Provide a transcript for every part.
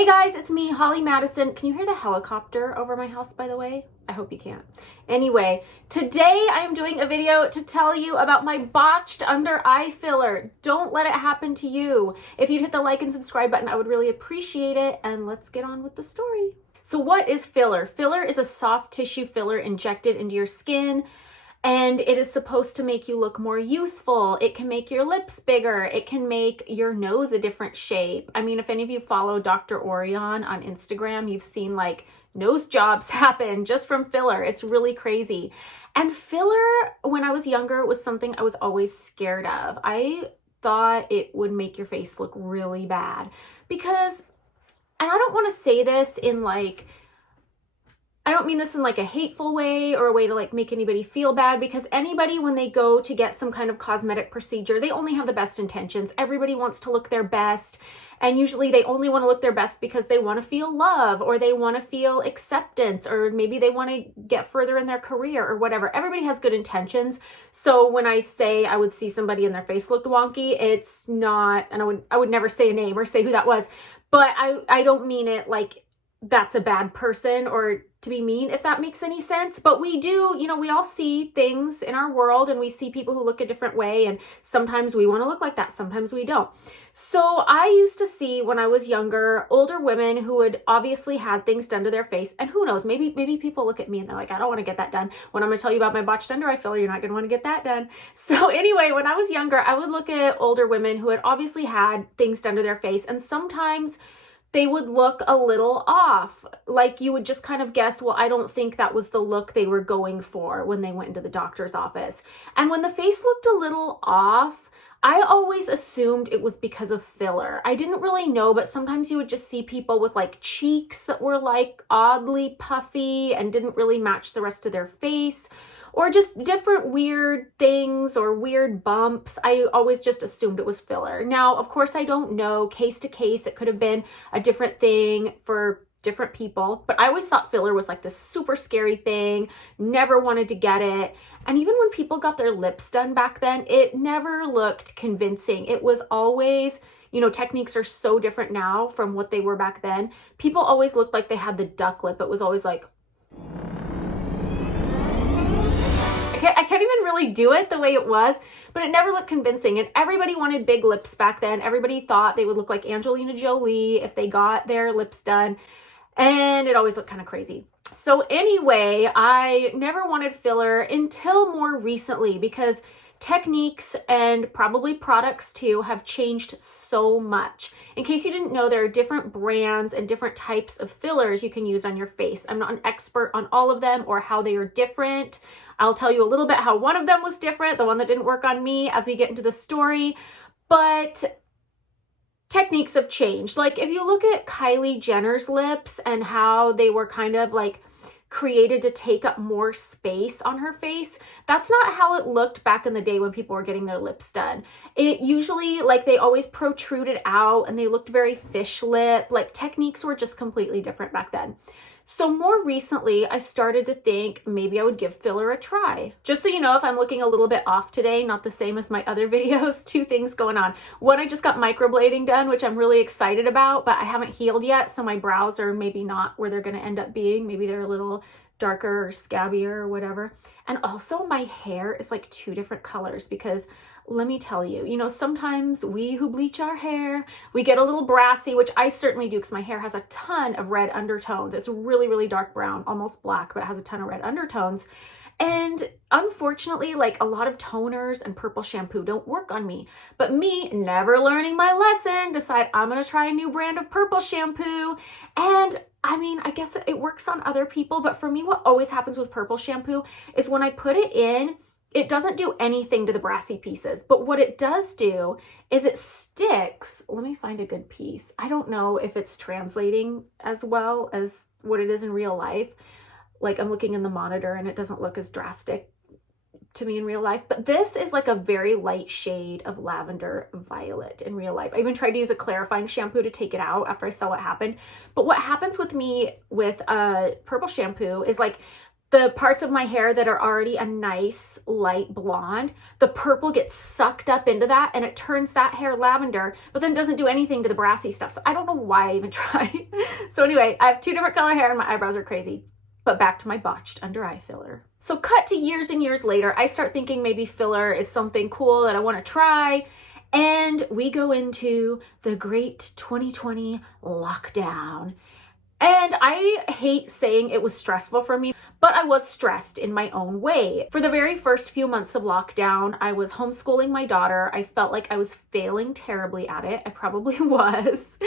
Hey guys, it's me, Holly Madison. Can you hear the helicopter over my house, by the way? I hope you can. Anyway, today I am doing a video to tell you about my botched under eye filler. Don't let it happen to you. If you'd hit the like and subscribe button, I would really appreciate it. And let's get on with the story. So what is filler? Filler is a soft tissue filler injected into your skin. And it is supposed to make you look more youthful. It can make your lips bigger. It can make your nose a different shape. I mean, if any of you follow Dr. Orion on Instagram, you've seen like nose jobs happen just from filler. It's really crazy. And filler, when I was younger, was something I was always scared of. I thought it would make your face look really bad because, and I don't want to say this in like, I don't mean this in like a hateful way or a way to like make anybody feel bad, because anybody, when they go to get some kind of cosmetic procedure, they only have the best intentions. Everybody wants to look their best. And usually they only want to look their best because they want to feel love, or they want to feel acceptance, or maybe they want to get further in their career or whatever. Everybody has good intentions. So when I say I would see somebody and their face looked wonky, it's not, and I would never say a name or say who that was, but I don't mean it like that's a bad person or to be mean, if that makes any sense. But we do, you know, we all see things in our world and we see people who look a different way, and sometimes we want to look like that, sometimes we don't. So I used to see, when I was younger, older women who had obviously had things done to their face, and who knows, maybe people look at me and they're like, I don't want to get that done. When I'm going to tell you about my botched under eye filler, you're not going to want to get that done. So anyway, when I was younger, I would look at older women who had obviously had things done to their face, and sometimes they would look a little off. Like you would just kind of guess, well, I don't think that was the look they were going for when they went into the doctor's office. And when the face looked a little off, I always assumed it was because of filler. I didn't really know, but sometimes you would just see people with like cheeks that were like oddly puffy and didn't really match the rest of their face, or just different weird things or weird bumps. I always just assumed it was filler. Now, of course, I don't know. Case to case, it could have been a different thing for different people, but I always thought filler was like this super scary thing, never wanted to get it. And even when people got their lips done back then, it never looked convincing. It was always, you know, techniques are so different now from what they were back then. People always looked like they had the duck lip. It was always like, I can't even really do it the way it was, but it never looked convincing. And everybody wanted big lips back then. Everybody thought they would look like Angelina Jolie if they got their lips done. And it always looked kind of crazy. So anyway, I never wanted filler until more recently, because techniques and probably products too have changed so much. In case you didn't know, there are different brands and different types of fillers you can use on your face. I'm not an expert on all of them or how they are different. I'll tell you a little bit how one of them was different, the one that didn't work on me, as we get into the story. But techniques have changed. Like if you look at Kylie Jenner's lips and how they were kind of like created to take up more space on her face, that's not how it looked back in the day when people were getting their lips done. It usually, like, they always protruded out and they looked very fish lip. Like techniques were just completely different back then. So more recently, I started to think maybe I would give filler a try. Just so you know, if I'm looking a little bit off today, not the same as my other videos, two things going on. One, I just got microblading done, which I'm really excited about, but I haven't healed yet, so my brows are maybe not where they're going to end up being. Maybe they're a little darker or scabbier or whatever. And also my hair is like two different colors, because let me tell you, you know, sometimes we who bleach our hair, we get a little brassy, which I certainly do because my hair has a ton of red undertones. It's really, really dark brown, almost black, but it has a ton of red undertones. And unfortunately, like a lot of toners and purple shampoo don't work on me. But me, never learning my lesson, decide I'm going to try a new brand of purple shampoo. And I mean, I guess it works on other people, but for me, what always happens with purple shampoo is when I put it in, it doesn't do anything to the brassy pieces. But what it does do is it sticks. Let me find a good piece. I don't know if it's translating as well as what it is in real life. Like I'm looking in the monitor and it doesn't look as drastic to me in real life, but this is like a very light shade of lavender violet in real life. I even tried to use a clarifying shampoo to take it out after I saw what happened. But what happens with me with purple shampoo is like the parts of my hair that are already a nice light blonde, the purple gets sucked up into that and it turns that hair lavender, but then doesn't do anything to the brassy stuff. So I don't know why I even try. So anyway, I have 2 different color hair and my eyebrows are crazy. But back to my botched under eye filler. So cut to years and years later, I start thinking maybe filler is something cool that I want to try. And we go into the great 2020 lockdown. And I hate saying it was stressful for me, but I was stressed in my own way. For the very first few months of lockdown, I was homeschooling my daughter. I felt like I was failing terribly at it. I probably was.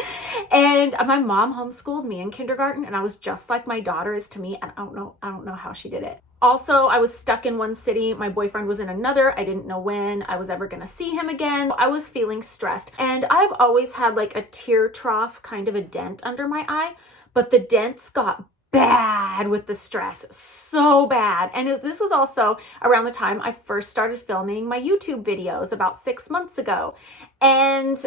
And my mom homeschooled me in kindergarten, and I was just like my daughter is to me, and I don't know how she did it. Also, I was stuck in one city. My boyfriend was in another. I didn't know when I was ever gonna see him again. I was feeling stressed. And I've always had like a tear trough, kind of a dent under my eye, but the dents got bad with the stress, so bad. And this was also around the time I first started filming my YouTube videos about 6 months ago. And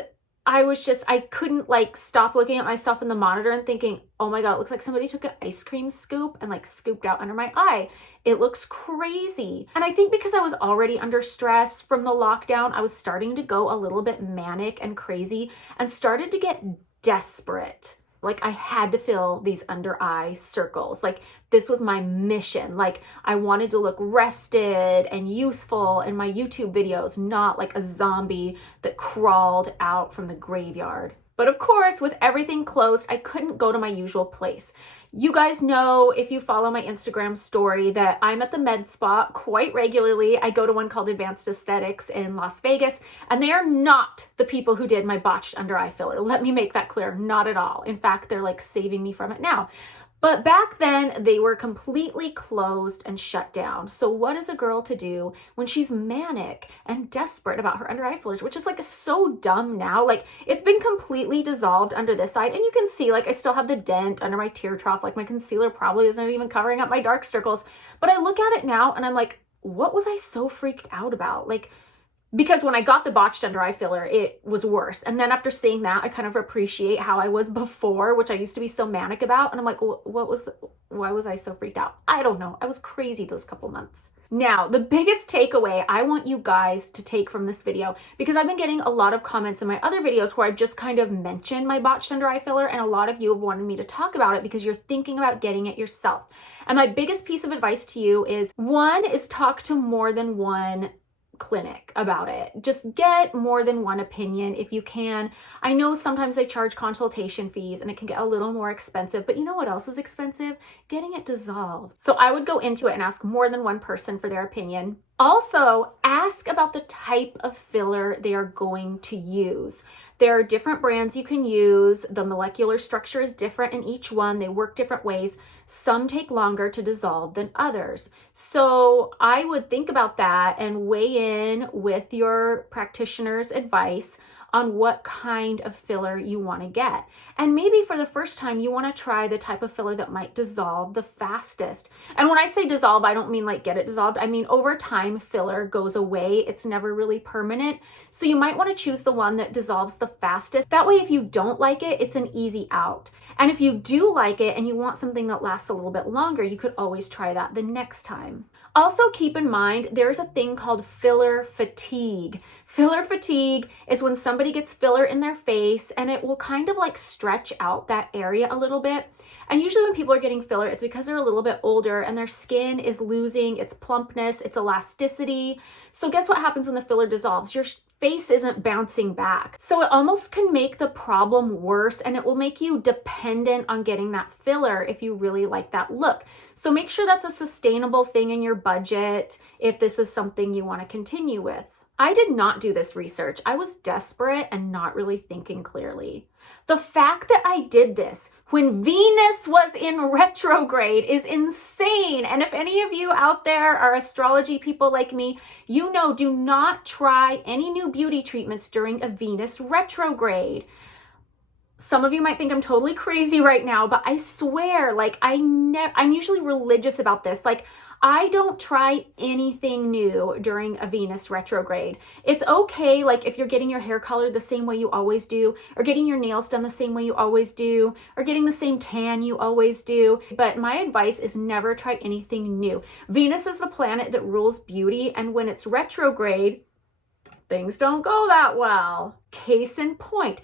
I couldn't like stop looking at myself in the monitor and thinking, oh my God, it looks like somebody took an ice cream scoop and like scooped out under my eye. It looks crazy. And I think because I was already under stress from the lockdown, I was starting to go a little bit manic and crazy and started to get desperate. Like I had to fill these under eye circles. Like this was my mission. Like I wanted to look rested and youthful in my YouTube videos, not like a zombie that crawled out from the graveyard. But of course, with everything closed, I couldn't go to my usual place. You guys know, if you follow my Instagram story, that I'm at the med spa quite regularly. I go to one called Advanced Aesthetics in Las Vegas, and they are not the people who did my botched under eye filler. Let me make that clear, not at all. In fact, they're like saving me from it now. But back then, they were completely closed and shut down. So what is a girl to do when she's manic and desperate about her under eye fillers, which is like so dumb now. Like it's been completely dissolved under this side. And you can see like I still have the dent under my tear trough. Like my concealer probably isn't even covering up my dark circles. But I look at it now and I'm like, what was I so freaked out about? Like, because when I got the botched under eye filler, it was worse. And then after seeing that, I kind of appreciate how I was before, which I used to be so manic about. And I'm like, why was I so freaked out? I don't know. I was crazy those couple months. Now, the biggest takeaway I want you guys to take from this video, because I've been getting a lot of comments in my other videos where I've just kind of mentioned my botched under eye filler, and a lot of you have wanted me to talk about it because you're thinking about getting it yourself. And my biggest piece of advice to you is, one, is talk to more than one clinic about it. Just get more than one opinion if you can. I know sometimes they charge consultation fees and it can get a little more expensive, but you know what else is expensive? Getting it dissolved. So I would go into it and ask more than one person for their opinion. Also, ask about the type of filler they are going to use. There are different brands you can use. The molecular structure is different in each one. They work different ways. Some take longer to dissolve than others. So I would think about that and weigh in with your practitioner's advice on what kind of filler you want to get. And maybe for the first time, you want to try the type of filler that might dissolve the fastest. And when I say dissolve, I don't mean like get it dissolved. I mean, over time, filler goes away. It's never really permanent. So you might want to choose the one that dissolves the fastest. That way, if you don't like it, it's an easy out. And if you do like it and you want something that lasts a little bit longer, you could always try that the next time. Also, keep in mind, there's a thing called filler fatigue. Filler fatigue is when somebody gets filler in their face and it will kind of like stretch out that area a little bit. And usually when people are getting filler, it's because they're a little bit older and their skin is losing its plumpness, its elasticity. So guess what happens when the filler dissolves? Your face isn't bouncing back. So it almost can make the problem worse, and it will make you dependent on getting that filler if you really like that look. So make sure that's a sustainable thing in your budget if this is something you want to continue with. I did not do this research. I was desperate and not really thinking clearly. The fact that I did this when Venus was in retrograde is insane. And if any of you out there are astrology people like me, you know, do not try any new beauty treatments during a Venus retrograde. some of you might think I'm totally crazy right now, but I swear, like I'm usually religious about this. Like I don't try anything new during a Venus retrograde. It's okay, like if you're getting your hair colored the same way you always do, or getting your nails done the same way you always do, or getting the same tan you always do. But my advice is never try anything new. Venus is the planet that rules beauty, and when it's retrograde, things don't go that well. Case in point.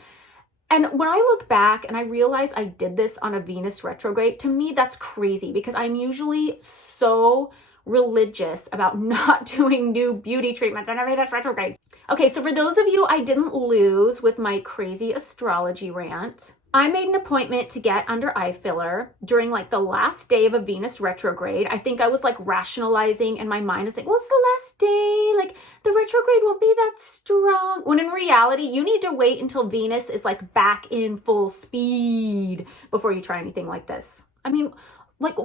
And when I look back and I realize I did this on a Venus retrograde, to me, that's crazy because I'm usually so religious about not doing new beauty treatments on a Venus retrograde. Okay, so for those of you I didn't lose with my crazy astrology rant, I made an appointment to get under eye filler during like the last day of a Venus retrograde. I think I was like rationalizing in my mind. It's like, well, it's the last day. Like the retrograde won't be that strong. When in reality, you need to wait until Venus is like back in full speed before you try anything like this. I mean, like,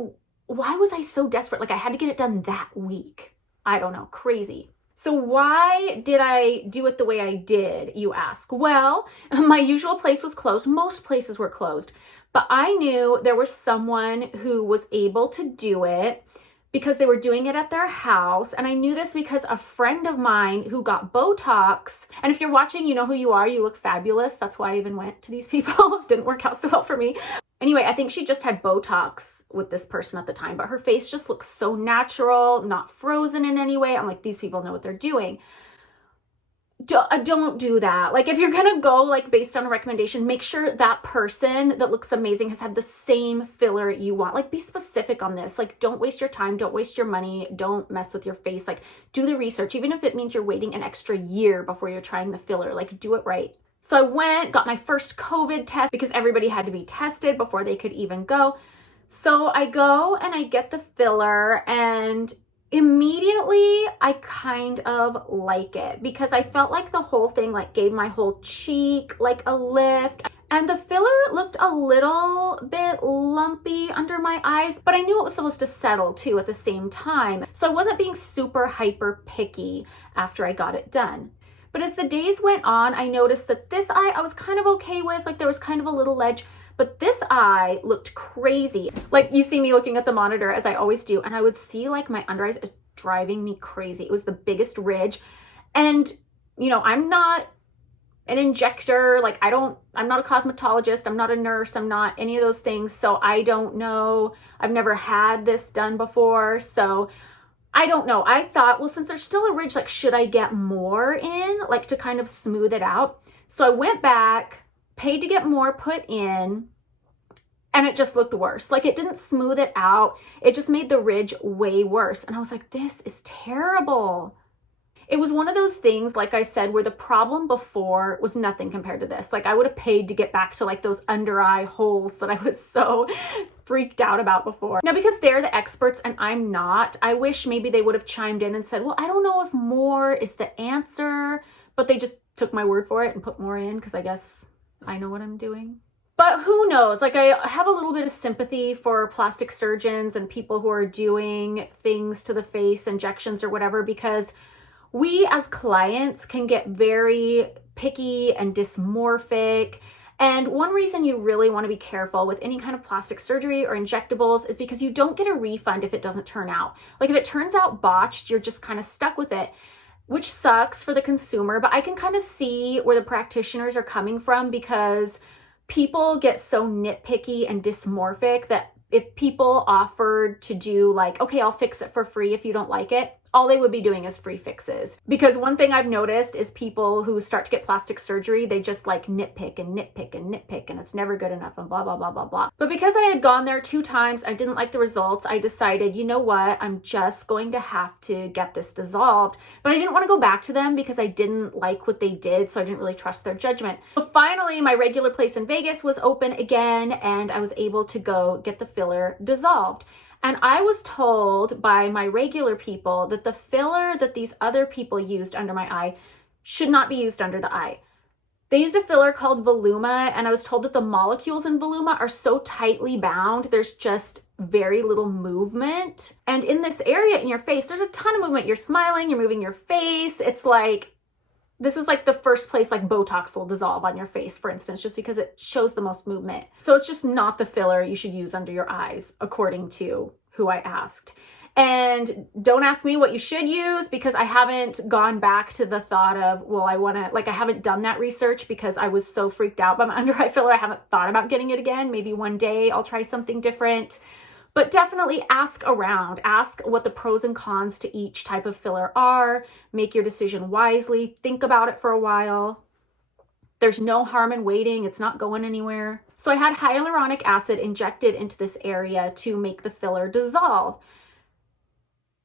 why was I so desperate? Like I had to get it done that week. I don't know, crazy. So why did I do it the way I did, you ask? Well, my usual place was closed. Most places were closed, but I knew there was someone who was able to do it because they were doing it at their house. And I knew this because a friend of mine who got Botox, and if you're watching, you know who you are, you look fabulous. That's why I even went to these people. Didn't work out so well for me. Anyway, I think she just had Botox with this person at the time, but her face just looks so natural, not frozen in any way. I'm like, these people know what they're doing. Don't do that. Like if you're gonna go like based on a recommendation, make sure that person that looks amazing has had the same filler you want. Like be specific on this. Like don't waste your time, don't waste your money, don't mess with your face. Like do the research, even if it means you're waiting an extra year before you're trying the filler, like do it right. So I went, got my first COVID test because everybody had to be tested before they could even go. So I go and I get the filler and immediately I kind of like it because I felt like the whole thing like gave my whole cheek like a lift. And the filler looked a little bit lumpy under my eyes, but I knew it was supposed to settle too at the same time. So I wasn't being super hyper picky after I got it done. But as the days went on, I noticed that this eye I was kind of okay with, like there was kind of a little ledge, but this eye looked crazy. Like you see me looking at the monitor as I always do, and I would see like my under eyes is driving me crazy. It was the biggest ridge. And you know, I'm not an injector, like I'm not a cosmetologist, I'm not a nurse, I'm not any of those things. So I don't know, I've never had this done before. So I don't know. I thought, well, since there's still a ridge, like, should I get more in, like, to kind of smooth it out? So I went back, paid to get more put in, and it just looked worse. Like, it didn't smooth it out. It just made the ridge way worse. And I was like, this is terrible. It was one of those things, like I said, where the problem before was nothing compared to this. Like I would have paid to get back to like those under eye holes that I was so freaked out about before. Now, because they're the experts and I'm not, I wish maybe they would have chimed in and said, well, I don't know if more is the answer, but they just took my word for it and put more in because I guess I know what I'm doing. But who knows? Like I have a little bit of sympathy for plastic surgeons and people who are doing things to the face, injections or whatever, because we as clients can get very picky and dysmorphic. And one reason you really want to be careful with any kind of plastic surgery or injectables is because you don't get a refund if it doesn't turn out. Like if it turns out botched, you're just kind of stuck with it, which sucks for the consumer. But I can kind of see where the practitioners are coming from because people get so nitpicky and dysmorphic that if people offered to do like, okay, I'll fix it for free if you don't like it, all they would be doing is free fixes. Because one thing I've noticed is people who start to get plastic surgery, they just like nitpick and nitpick and nitpick and it's never good enough and blah, blah, blah, blah, blah. But because I had gone there 2 times, I didn't like the results. I decided, you know what, I'm just going to have to get this dissolved. But I didn't want to go back to them because I didn't like what they did. So I didn't really trust their judgment. So finally, my regular place in Vegas was open again and I was able to go get the filler dissolved. And I was told by my regular people that the filler that these other people used under my eye should not be used under the eye. They used a filler called Voluma, and I was told that the molecules in Voluma are so tightly bound, there's just very little movement. And in this area in your face, there's a ton of movement. You're smiling, you're moving your face. It's like, This is like the first place like Botox will dissolve on your face, for instance, just because it shows the most movement. So it's just not the filler you should use under your eyes, according to who I asked. And don't ask me what you should use, because I haven't gone back to the thought of, well, I haven't done that research because I was so freaked out by my under eye filler. I haven't thought about getting it again. Maybe one day I'll try something different. But definitely ask around. Ask what the pros and cons to each type of filler are. Make your decision wisely. Think about it for a while. There's no harm in waiting. It's not going anywhere. So I had hyaluronic acid injected into this area to make the filler dissolve.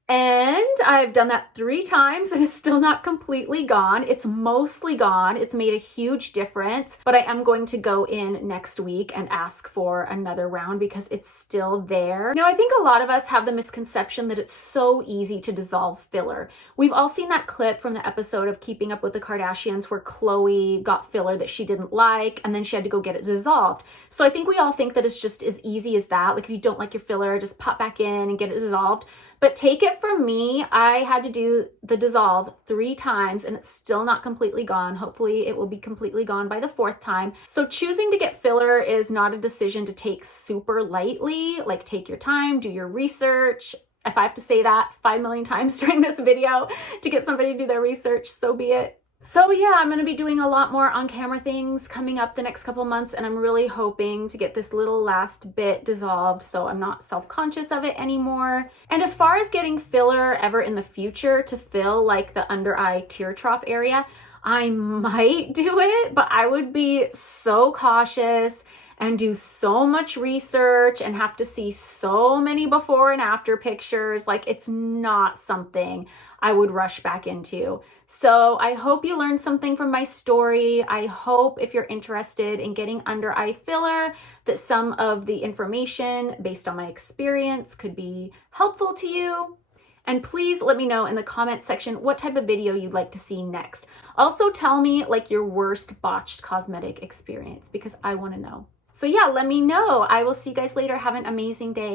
And I've done that 3 times and it's still not completely gone. It's mostly gone. It's made a huge difference, but I am going to go in next week and ask for another round because it's still there. Now, I think a lot of us have the misconception that it's so easy to dissolve filler. We've all seen that clip from the episode of Keeping Up with the Kardashians where Khloe got filler that she didn't like and then she had to go get it dissolved. So I think we all think that it's just as easy as that. Like if you don't like your filler, just pop back in and get it dissolved. But take it from me, I had to do the dissolve 3 times and it's still not completely gone. Hopefully it will be completely gone by the 4th time. So choosing to get filler is not a decision to take super lightly. Like take your time, do your research. If I have to say that 5 million times during this video to get somebody to do their research, so be it. So yeah, I'm going to be doing a lot more on-camera things coming up the next couple months, and I'm really hoping to get this little last bit dissolved so I'm not self-conscious of it anymore. And as far as getting filler ever in the future to fill like the under eye tear trough area, I might do it, but I would be so cautious and do so much research and have to see so many before and after pictures. Like it's not something I would rush back into. So I hope you learned something from my story. I hope if you're interested in getting under eye filler that some of the information based on my experience could be helpful to you. And please let me know in the comment section what type of video you'd like to see next. Also tell me like your worst botched cosmetic experience because I want to know. So yeah, let me know. I will see you guys later. Have an amazing day.